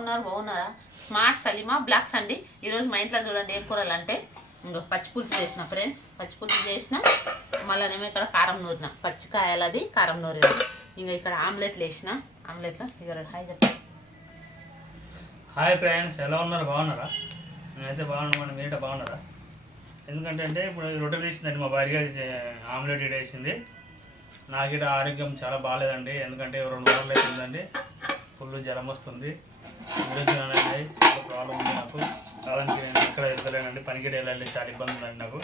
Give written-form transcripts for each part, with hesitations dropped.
ఉన్నారు? బాగున్నారా? Smart Salima blocks అండి. ఈరోజు మా ఇంట్లో చూడండి ఏం కూరలు అంటే ఇంకో పచ్చి పులుసు చేసిన ఫ్రెండ్స్, పచ్చి పులుసు చేసిన, మళ్ళీనేమో ఇక్కడ కారం నూరిన, పచ్చికాయలది కారం నూరిన, ఇంకా ఇక్కడ ఆమ్లెట్లు వేసిన. ఆమ్లెట్లో ఇక హాయ్ చెప్పండి. హాయ్ ఫ్రెండ్స్, ఎలా ఉన్నారు? బాగున్నారా? నేనైతే బాగున్నాను. మీరైతే బాగున్నారా? ఎందుకంటే ఇప్పుడు రొట్టెలు వేసిందండి మా భార్య, ఆమ్లెట్ వేసింది. నాకిట ఆరోగ్యం చాలా బాగాలేదండి. ఎందుకంటే 2 వారాలు అవుతుందండి, ఫుల్ జ్వరం వస్తుంది, విరోచనాలు ప్రాబ్లం ఉంది నాకు. కావాలని నేను ఎక్కడ వెళ్తలేనండి, పనికి వెళ్ళాలి, చాలా ఇబ్బంది ఉందండి నాకు.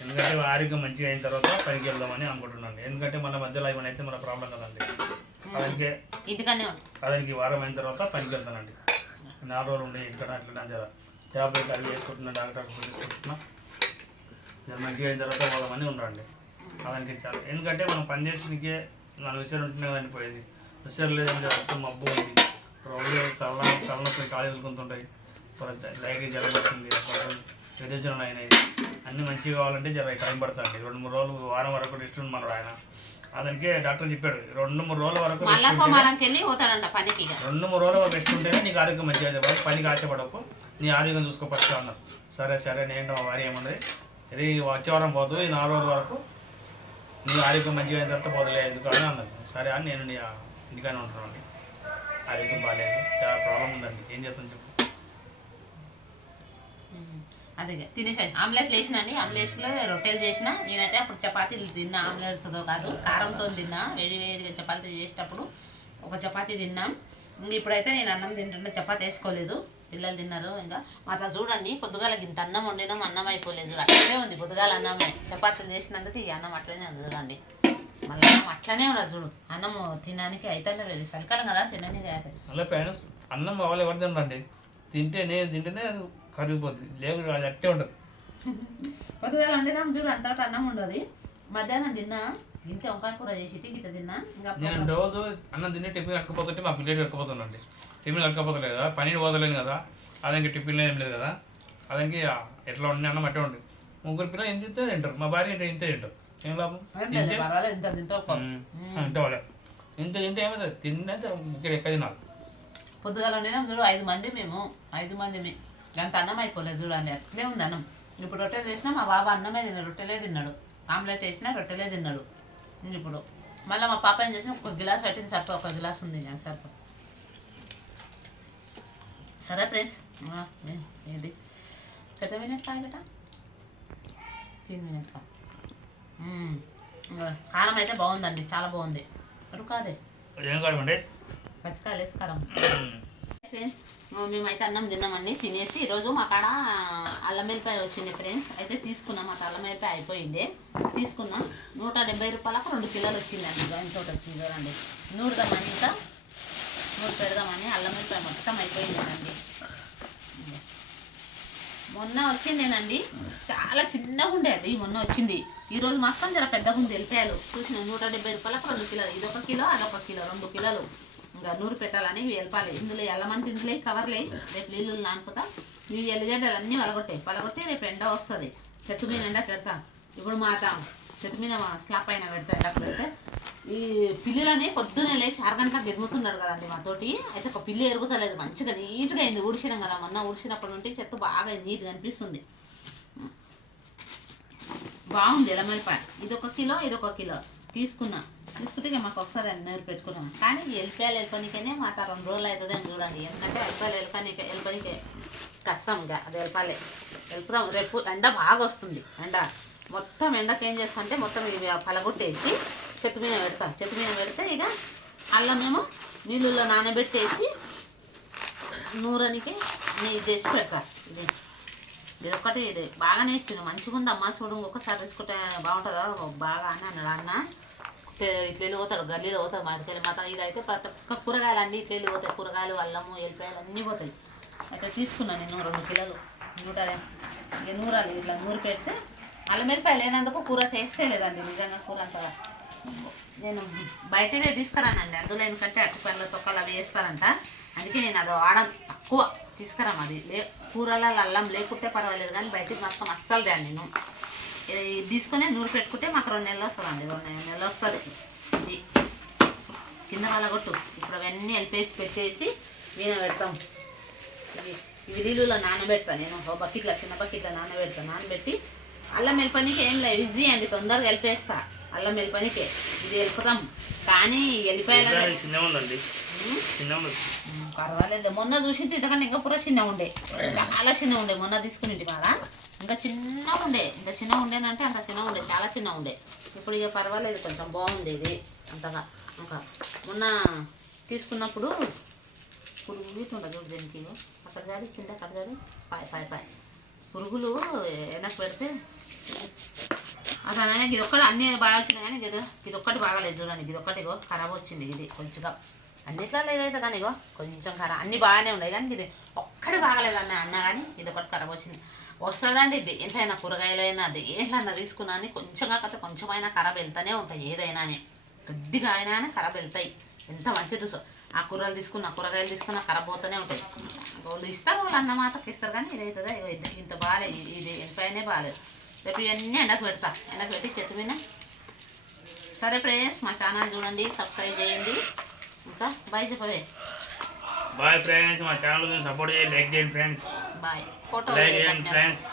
ఎందుకంటే ఆరోగ్యం మంచిగా అయిన తర్వాత పనికి వెళ్దామని అనుకుంటున్నాను. ఎందుకంటే మన మధ్యలో ఏమైనా అయితే మన ప్రాబ్లం కదండి. అదానికి వారం అయిన తర్వాత పనికి వెళ్తానండి. 4 రోజులు ఉండి ఇక్కడ అట్లా జర ట్యాబ్లెట్ అవి వేసుకుంటున్నా, డాక్టర్ తీసుకుంటున్నా. జర మంచిగా అయిన తర్వాత పోదామని ఉండండి. అదానికి చాలా, ఎందుకంటే మనం పని చేసినకే మన విషయాలు ఉంటున్నాయి కదండి. పోయేది విషయాలు లేదంటే మొత్తం మబ్బు ఉంది, రోజు తలనొప్పి కాళ్ళు ఎదుర్కొంటుంటాయి, లైట్గా జలం వస్తుంది, విరోచనాలు అయినాయి. అన్నీ మంచిగా కావాలంటే జర టైం పడుతుంది. 2-3 రోజులు, వారం వరకు రెస్ట్ ఉన్నాడు ఆయన. అదానికే డాక్టర్ చెప్పాడు 2-3 రోజుల వరకు 2-3 రోజుల వరకు రెస్ట్ ఉంటేనే నీకు ఆరోగ్యం మంచిగా చెప్పాలి, పనికి ఆశపడకు, నీ ఆరోగ్యం చూసుకోవచ్చు అన్నారు. సరే నేను మా వారి ఏమన్నది, ఇది వచ్చే వారం పోతుంది, ఈ 4 రోజుల వరకు నీ ఆరోగ్యం మంచిగా అయిన తర్వాత పోతలే ఎందుకు అని అన్నది. సరే అని నేను ఇంటికానే ఉంటున్నాను. ఆరోగ్యం బాగాలేదు, చాలా ప్రాబ్లం ఉందండి. ఏం చేస్తాను చెప్పు. అదే తినేసాను. ఆమ్లెట్లు వేసినండి, ఆమ్లెట్స్లో రొట్టెలు చేసిన. నేనైతే అప్పుడు చపాతీలు తిన్నా, ఆమ్లెట్తో కాదు, కారంతో తిన్నా. వేడిగా చపాతీ చేసేటప్పుడు ఒక చపాతీ తిన్నాం. ఇప్పుడైతే నేను అన్నం తింటుంటే చపాతీ వేసుకోలేదు, పిల్లలు తిన్నారు. ఇంకా మాతో చూడండి, పొద్దుగాలకి ఇంత అన్నం వండినాం, అన్నం అయిపోలేదు, అట్లనే ఉంది పొద్దుగాల అన్నమే. చపాతీలు చేసినందుకు ఈ అన్నం అట్లనే ఉంది చూడండి. మళ్ళీ అన్నం అట్లనే ఉండదు చూడు, అన్నం తినడానికి అయితే లేదు, చలికాలం కదా తినని అలా ఫ్రెండ్స్. అన్నం కావాలి ఎవరు తినండి, తింటేనే కరిగిపోద్ది, లేదు అది అట్టే ఉంటుంది. పొద్దుగాల వండినాం చూడు, అంతటి అన్నం ఉండదు. మధ్యాహ్నం తిన్నా, ఇంత వంకాయ కూర చేసి గిట్ట తిన్నా. నేను రోజు అన్నం తిని టిఫిన్ కట్టుకపోతుంటే మా పిల్లలు కట్టుకుపోతున్నాండి. టిఫిన్ కట్టుకపోతలేదు కదా, పనికి పోతలేను కదా, అదానికి టిఫిన్ ఏం లేదు కదా. అదానికి ఎట్లా ఉండి అన్నం అట్టే ఉంటుంది. 3 పిల్లలు ఇంతే తింటారు, మా భార్య ఇంతే తింటారు. ఏం లాభం? ఇంత తింటే ఏమవుతుంది, తింటే ఇక్కడ ఎక్క తినాలి. పొద్దుగాల వండినాం చూడు, 5 మంది మేము, 5 మంది అంత అన్నం అయిపోలేదు చూడండి, అట్లే ఉంది అన్నం. ఇప్పుడు రొట్టెలు చేసినా మా బాబా అన్నమే తిన్నాడు, రొట్టెలే తిన్నాడు. ఆమ్లెట్ వేసినా రొట్టెలే తిన్నాడు. ఇప్పుడు మళ్ళీ మా పాప ఏం చేసినా 1 గిలాస్ పెట్టింది, సరిపో 1 గిలాస్ ఉంది సరిపో. సరే ఫ్రెండ్స్, ఇది పెద్ద మినిట్ బేటా, 3 మినిట్. కారం అయితే బాగుందండి, చాలా బాగుంది. కాదే ఏం కాదండి, పచ్చికాయలు వేసి కారం. ఫ్రెండ్స్, మేమైతే అన్నం తిన్నామండి. తినేసి ఈరోజు మా కాడ అల్లం వెల్లిపాయ వచ్చింది ఫ్రెండ్స్, అయితే తీసుకున్నాం. మాకు అల్లం వెల్లిపాయ అయిపోయింది, తీసుకున్నాం. 170 రూపాయలకు 2 కిలోలు వచ్చిందండి. దానితో వచ్చింది చూడండి. నూరుదామని, ఇంకా నూరు పెడదామని అల్లం వెల్లిపాయ మొత్తం అయిపోయిందండి. మొన్న వచ్చిందేనండి, చాలా చిన్నగా ఉండేది, మొన్న వచ్చింది. ఈరోజు మొత్తం జర పెద్దగా ఉంది వెల్లిపాయలు. చూసిన 170 రూపాయలకు 2 కిలోలు, ఇదొక కిలో అదొక కిలో, 2 కిలోలు. ఇంకా నూరు పెట్టాలని ఇవి వెళ్ళాలి. ఇందులో ఎల్లమంది ఇందులో కవర్లే, రేపు నీళ్ళు నానుకుతా. ఇవి ఎల్లిగడ్డలు అన్నీ పలగొట్టి రేపు ఎండ వస్తుంది, చెట్టు మీద ఎండ పెడతా. ఇప్పుడు మా చెట్టు మీద స్లాబ్ పైన పెడతా, ఎండకు పెడితే. ఈ పిల్లులని పొద్దున్నే లేచి 6 గంటలకు ఎదుగుతున్నాడు కదండి మాతోటి. అయితే ఒక పిల్లి ఎరుగుతలేదు, మంచిగా నీట్గా అయింది. ఊడిచినాం కదా, మొన్న ఊడిచినప్పటి నుండి చెత్త బాగా నీట్గా అనిపిస్తుంది. బాగుంది ఎలమల్లిపాయ. ఇదొక కిలో ఇదొక కిలో తీసుకుంటే ఇక మాకు వస్తుంది అని నూరు పెట్టుకున్నాం. కానీ ఎల్లిపాయలు వెళ్ళపనికనే మాకు 2 రోజులు అవుతుంది అని చూడండి. ఎందుకంటే ఎల్లిపాయలు వెళ్ళపనికే కష్టం. ఇంకా అది వెళ్పుదాం. రేపు ఎండ బాగా వస్తుంది. ఎండ మొత్తం ఎండకి ఏం చేస్తా అంటే మొత్తం ఇవి పలగొట్టేసి చెట్టు మీద పెడితే ఇక అల్లమేమో నీళ్ళల్లో నానబెట్టేసి నూరనికి నీళ్ళు చేసి పెడతా. ఇది ఒక్కటి, ఇది బాగానే ఇచ్చింది, మంచిగా ఉంది అమ్మ చూడు, ఒక్కసారి తీసుకుంటే బాగుంటుందా బాగా అని అన్నాడు అన్న. ఇట్లా వెళ్ళిపోతాడు, గల్లీలో పోతాడు మార్కెట్ మాత. ఇదైతే ప్రతి ఒక్క కూరగాయలు అండి ఇట్లా వెళ్ళిపోతాయి, కూరగాయలు, అల్లము, ఎల్లిపాయలు అన్నీ పోతాయి. అయితే తీసుకున్నాను నేను 2 కిలోలు. 100 నూరాలి. ఇట్లా నూరు పెడితే అల్లం వెల్లిపాయ లేనందుకు కూర టేస్టే లేదండి నిజంగా. కూర అంతా నేను బయటనే తీసుకురానండి, అందులో ఎందుకంటే అరటిపండ్ల తొక్కలు అవి వేస్తారంట. అందుకే నేను అది తక్కువ తీసుకురాను. అది కూరలలో అల్లం లేకుంటే పర్వాలేదు, కానీ బయటకు మాత్రం అస్సలు దాన్ని నేను ఇది తీసుకొని నూరు పెట్టుకుంటే మాకు 2 నెలలు వస్తుందండి. 2 నెలలు వస్తుంది. ఇది కింద పలగొట్టు. ఇప్పుడు అవన్నీ పెట్టేసి మీద పెడతాం. ఇవి నీళ్ళలో నానబెడతాను నేను, ఒక బకెట్లో చిన్న బకెట్లో నానబెడతాను. నానబెట్టి అల్లం వెల్లిపనికి ఏం లేదు, ఈజీ అండి, తొందరగా వెళ్ళిపేస్తా. అల్లం వెల్లిపనికే ఇది వెళ్ళిపోతాం. కానీ వెళ్ళిపోయాలి చిన్నగా ఉందండి, చిన్నగా ఉంది. పర్వాలేదు. మొన్న చూసింటే ఇంతకన్నా ఇంకా పూర చిన్న ఉండే, చాలా చిన్న ఉండే. మొన్న తీసుకుని మారా ఇంకా చిన్నగా ఉండే, ఇంకా చిన్నగా ఉండేనంటే అంత చిన్నగా ఉండే, చాలా చిన్న ఉండే. ఇప్పుడు ఇక పర్వాలేదు, కొంచెం బాగుండేది అంతగా. ఇంకా మొన్న తీసుకున్నప్పుడు పురుగు వీటి ఉండదు చూడు దీనికి, అక్కడ జాడి కింద అక్కడ జాడి పాయ పురుగులు వెనక్కి పెడితే అసలు ఇది ఒక్కటి అన్నీ బాగా వచ్చింది, కానీ ఇది ఒక్కటి బాగాలేదు చూడండి. ఇది ఒక్కటి ఖరాబ్ వచ్చింది, ఇది కొంచెంగా. అన్నిట్లో లేదైతే కానీ కొంచెం ఖరాబ్, అన్నీ బాగానే ఉన్నాయి కానీ ఇది ఒక్కటి బాగాలేదు అన్న కానీ ఇది ఒకటి ఖరాబ్ వచ్చింది. వస్తుందండి ఇది, ఎంతైనా కూరగాయలైనా అది ఏంటన్నా తీసుకున్నా అని కొంచెంగా కథ కొంచెమైనా ఖరాబ్ వెళ్తూనే ఉంటాయి. ఏదైనా కొద్దిగా అయినా ఖరాబ్ వెళ్తాయి. ఎంత మంచిది ఆ కూరగాయలు తీసుకున్నా ఖరాబ్ పోతూనే ఉంటాయి. వాళ్ళు ఇస్తారు, వాళ్ళు అన్న మాటకి ఇస్తారు, కానీ ఇదవుతుందా ఇంత బాగాలేదు. ఇది ఎంతైనా బాగాలేదు. రేపు ఇవన్నీ ఎండకు పెట్టి చెట్టు మీద. సరే ఫ్రెండ్స్, మా ఛానల్ చూడండి, సబ్స్క్రైబ్ చేయండి. ఇంకా బాయ్ చెప్పవే. బాయ్ ఫ్రెండ్స్, మా ఛానల్ సపోర్ట్ చేయండి, లైక్ చేయండి ఫ్రెండ్స్, బాయ్. ఫోటో లైక్ చేయండి ఫ్రెండ్స్.